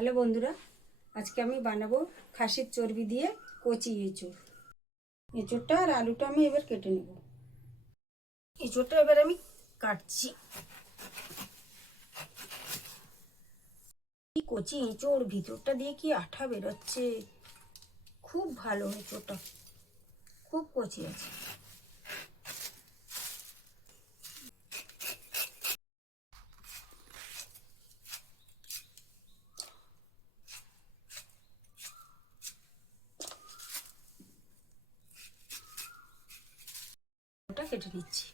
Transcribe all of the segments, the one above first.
Hello বন্ধুরা, আজকে আমি বানাবো খাসির চর্বি দিয়ে কচি এঁচোড়। এঁচোড়টা আর আলুটা আমি এবার কেটে নেব। এঁচোড়টা এবার আমি কাটছি। কি কচি এঁচোড়, ভিতরটা দিয়ে কি আঠা বেরোচ্ছে। খুব ভালো এঁচোড়টা, খুব কচি আছে। ওটা কেটে নিচ্ছি।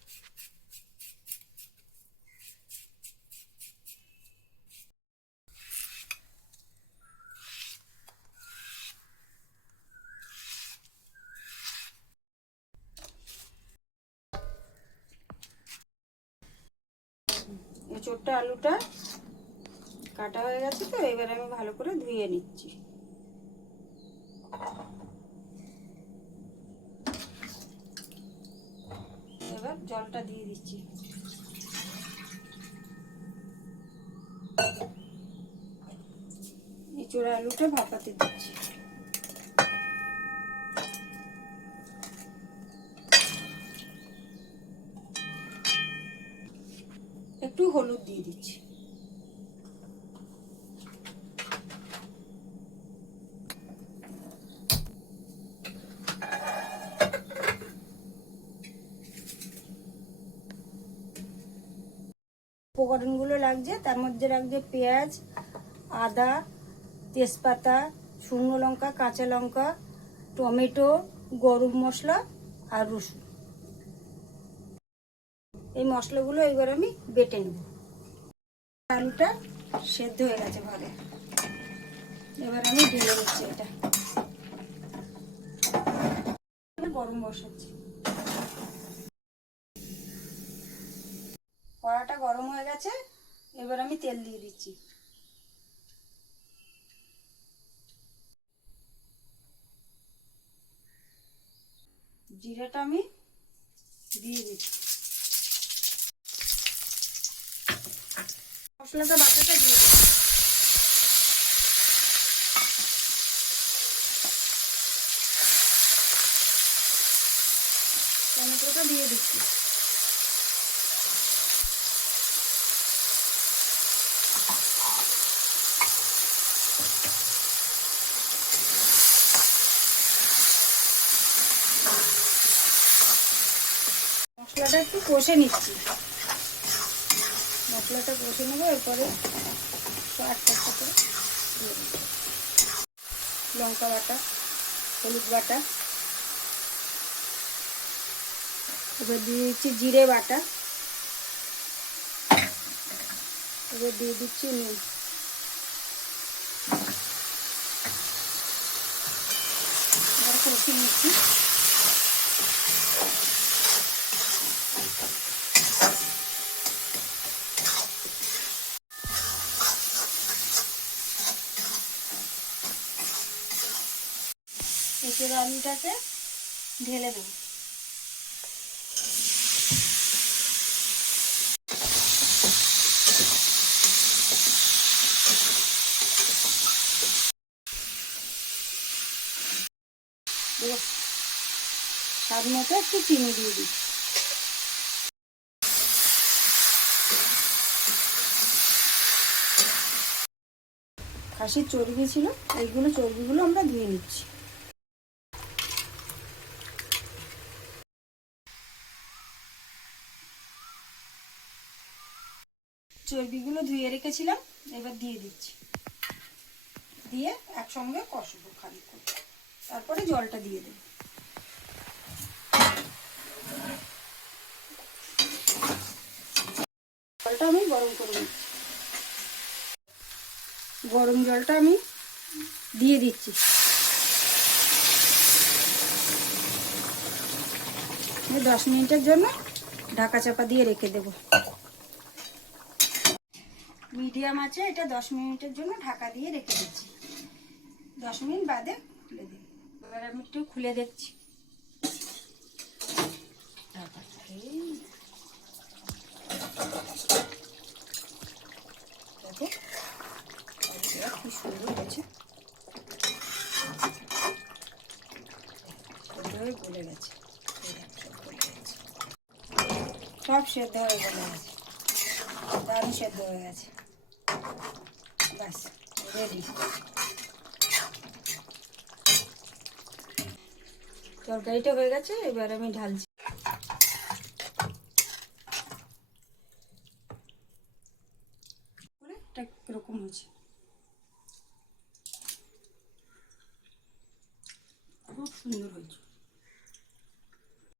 এঁচোড়টা আলুটা কাটা হয়ে গেছে, তো এবার আমি ভালো করে ধুয়ে নিচ্ছি। এবার জলটা দিয়ে দিচ্ছি। এঁচোড় আলুটা ভাপাতে দিচ্ছি। একটু হলুদ দিয়ে দিচ্ছি। উপকরণগুলো লাগছে, তার মধ্যে লাগছে পেঁয়াজ, আদা, তেজপাতা, শুকনো লঙ্কা, কাঁচা লঙ্কা, টমেটো, গরম মশলা আর রসুন। এই মশলাগুলো এবার আমি বেটে নেব। আলুটা সেদ্ধ হয়ে গেছে ভালো, এবার আমি ঢেলে নিচ্ছি। এটা গরম বসাচ্ছি। কড়াটা গরম হয়ে গেছে, এবার আমি তেল দিয়ে দিচ্ছি। জিরাটা আমি দিয়ে দিচ্ছি। মশলাটা বাটাটা দিয়ে দিচ্ছি। টমেটোটা দিয়ে দিচ্ছি। মশলাটা একটু কষে নিচ্ছি। মশলাটা কষে নেবো, এরপরে একটা একটা করে দিয়ে দেবো। লঙ্কা বাটা, হলুদ বাটা, এবার দিয়ে দিচ্ছি জিরে বাটা, এবার দিয়ে দিচ্ছি নুন। এবার কষে নিচ্ছি। এঁচোড় আলুটাকে ঢেলে দেবো। স্বাদ মতো একটু চিনি দিয়ে দিই। খাসির চর্বি ছিল, এইগুলো চর্বিগুলো আমরা ধুয়ে নিচ্ছি। চর্বিগুলো ধুয়ে রেখেছিলাম, এবার দিয়ে দিচ্ছি। দিয়ে একসঙ্গে কষবো খানিকক্ষণ, তারপরে জলটা দিয়ে দেবো। জলটা আমি গরম করে নিচ্ছি। গরম জলটা আমি দিয়ে দিচ্ছি। 10 মিনিটের জন্য ঢাকা চাপা দিয়ে রেখে দেবো। মিডিয়াম আছে, এটা 10 মিনিটের জন্য ঢাকা দিয়ে রেখে দিচ্ছি। 10 মিনিট বাদে খুলে দিই। এবার আমি একটু খুলে দেখছি। দেখো কি সুন্দর হয়েছে, গলে গেছে, সব সেদ্ধ হয়ে গলে গেছে, দারুণ সেদ্ধ হয়ে গেছে। ব্যাস রেডি। তরকারিটা হয়ে গেছে, এবার আমি ঢালছি। এটা কিরকম হয়েছে, খুব সুন্দর হয়েছে।